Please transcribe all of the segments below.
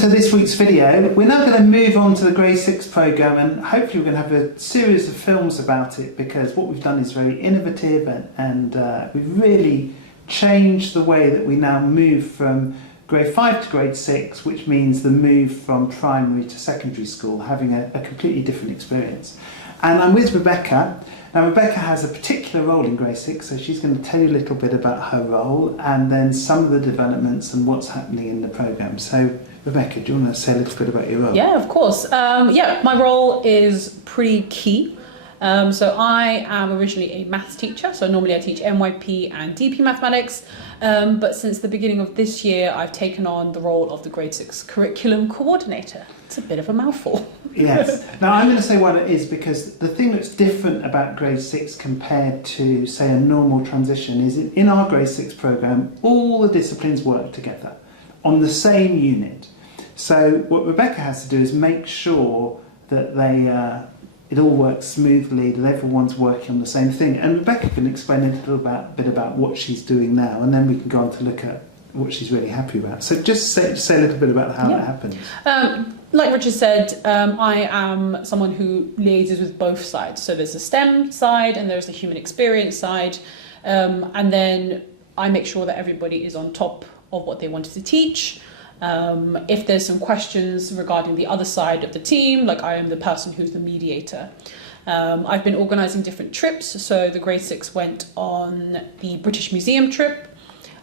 to this week's video. We're now going to move on to the Grade 6 programme, and hopefully we're going to have a series of films about it, because what we've done is very innovative and we've really changed the way that we now move from Grade 5 to Grade 6, which means the move from primary to secondary school, having a completely different experience. And I'm with Rebecca. Now Rebecca has a particular role in Grade 6, so she's going to tell you a little bit about her role and then some of the developments and what's happening in the programme. So Rebecca, do you want to say a little bit about your role? Yeah, of course. My role is pretty key. So I am originally a maths teacher, so normally I teach MYP and DP Mathematics, but since the beginning of this year I've taken on the role of the Grade 6 Curriculum Coordinator. It's a bit of a mouthful. Yes. Now I'm going to say what it is, because the thing that's different about Grade 6 compared to, say, a normal transition is in our Grade 6 programme all the disciplines work together on the same unit. So what Rebecca has to do is make sure that it all works smoothly, that everyone's working on the same thing. And Rebecca can explain a little bit about what she's doing now, and then we can go on to look at what she's really happy about. So just say a little bit about how that happens. Like Richard said, I am someone who liaises with both sides. So there's the STEM side and there's the human experience side. And then I make sure that everybody is on top of what they wanted to teach. If there's some questions regarding the other side of the team, like I am the person who's the mediator. I've been organising different trips. So the Grade 6 went on the British Museum trip.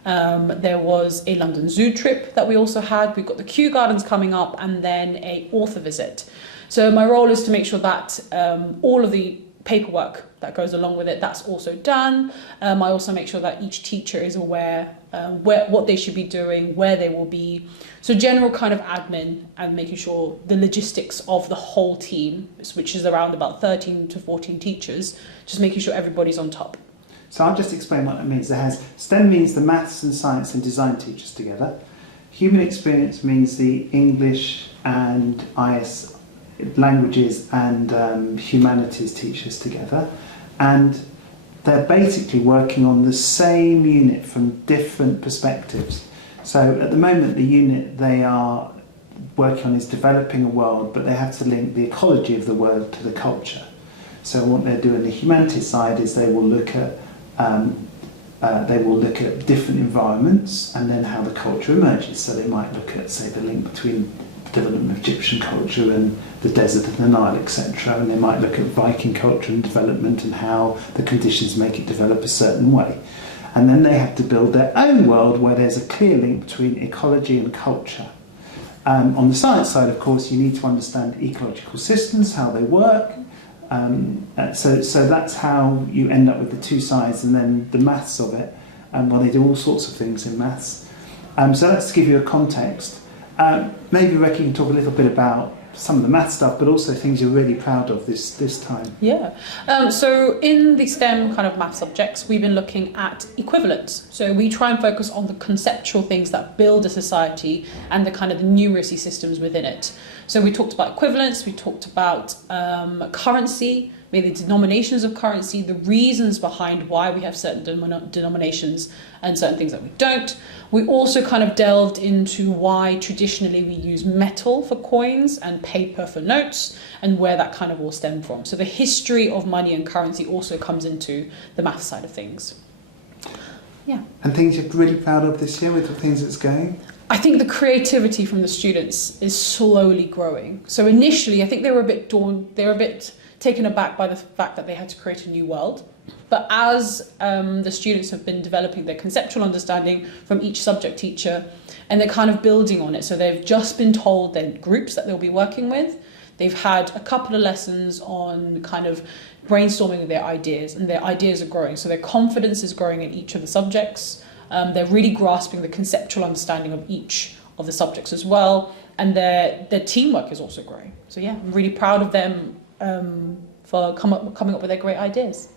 There was a London Zoo trip that we also had. We've got the Kew Gardens coming up, and then a author visit. So my role is to make sure that all of the paperwork that goes along with it, that's also done. I also make sure that each teacher is aware what they should be doing, where they will be. So general kind of admin and making sure the logistics of the whole team, which is around about 13 to 14 teachers, just making sure everybody's on top. So I'll just explain what that means. STEM means the maths and science and design teachers together. Human experience means the English and IS languages and humanities teachers together. And they're basically working on the same unit from different perspectives. So at the moment, the unit they are working on is developing a world, but they have to link the ecology of the world to the culture. So what they do on the humanities side is they will look at different environments and then how the culture emerges. So they might look at, say, the link between the development of Egyptian culture and the desert of the Nile, etc. And they might look at Viking culture and development and how the conditions make it develop a certain way. And then they have to build their own world where there's a clear link between ecology and culture. On the science side, of course, you need to understand ecological systems, how they work. So that's how you end up with the two sides, and then the maths of it. Well, they do all sorts of things in maths. So that's to give you a context. Maybe Rebecca can talk a little bit about some of the math stuff, but also things you're really proud of this time. Yeah. So in the STEM kind of math subjects, we've been looking at equivalence. So we try and focus on the conceptual things that build a society and the kind of the numeracy systems within it. So we talked about equivalence, we talked about currency, maybe the denominations of currency, the reasons behind why we have certain denominations and certain things that we don't. We also kind of delved into why traditionally we use metal for coins and paper for notes, and where that kind of all stemmed from. So the history of money and currency also comes into the math side of things. Yeah. And things you're really proud of this year with the things that's going? I think the creativity from the students is slowly growing. So initially, I think they were a bit taken aback by the fact that they had to create a new world. But as the students have been developing their conceptual understanding from each subject teacher, and they're kind of building on it. So they've just been told their groups that they'll be working with. They've had a couple of lessons on kind of brainstorming their ideas, and their ideas are growing. So their confidence is growing in each of the subjects. They're really grasping the conceptual understanding of each of the subjects as well. And their teamwork is also growing. So yeah, I'm really proud of them for coming up with their great ideas.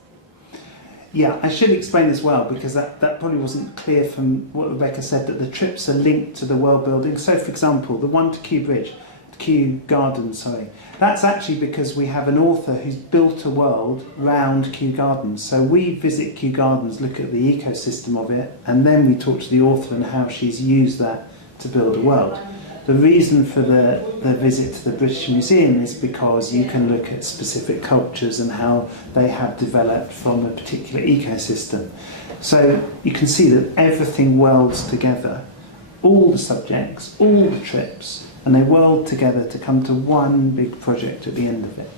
Yeah, I should explain as well, because that probably wasn't clear from what Rebecca said, that the trips are linked to the world building. So for example, the one to Kew Gardens, that's actually because we have an author who's built a world round Kew Gardens. So we visit Kew Gardens, look at the ecosystem of it, and then we talk to the author and how she's used that to build a world. The reason for the visit to the British Museum is because you can look at specific cultures and how they have developed from a particular ecosystem. So you can see that everything welds together, all the subjects, all the trips, and they weld together to come to one big project at the end of it.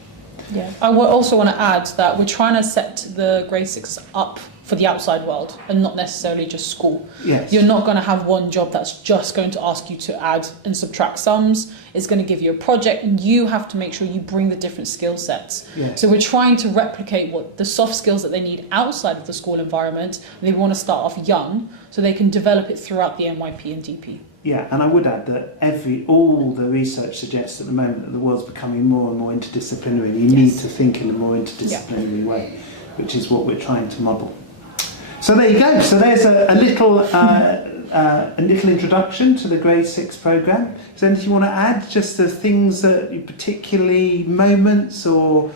Yeah, I also want to add that we're trying to set the grade 6 up for the outside world and not necessarily just school. Yes. You're not going to have one job that's just going to ask you to add and subtract sums. It's going to give you a project, and you have to make sure you bring the different skill sets. Yes. So we're trying to replicate what the soft skills that they need outside of the school environment. They want to start off young so they can develop it throughout the MYP and DP. Yeah, and I would add that all the research suggests at the moment that the world's becoming more and more interdisciplinary. You need to think in a more interdisciplinary way, which is what we're trying to model. So there you go. So there's a little introduction to the Grade 6 programme. Is there anything you want to add? Just the things that you particularly, moments or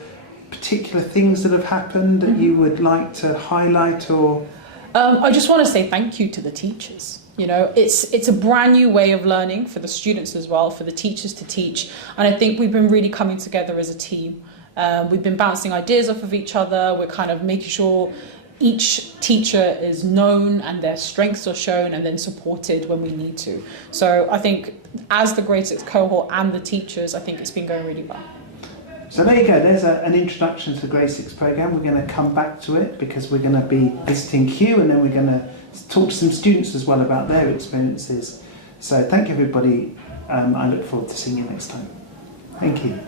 particular things that have happened that you would like to highlight? Or I just want to say thank you to the teachers. You know, it's a brand new way of learning for the students as well, for the teachers to teach. And I think we've been really coming together as a team. We've been bouncing ideas off of each other. We're kind of making sure each teacher is known and their strengths are shown and then supported when we need to. So I think as the grade 6 cohort and the teachers, I think it's been going really well. So there you go, there's an introduction to the Grade 6 programme. We're going to come back to it because we're going to be visiting Kew, and then we're going to talk to some students as well about their experiences. So thank you everybody, I look forward to seeing you next time. Thank you.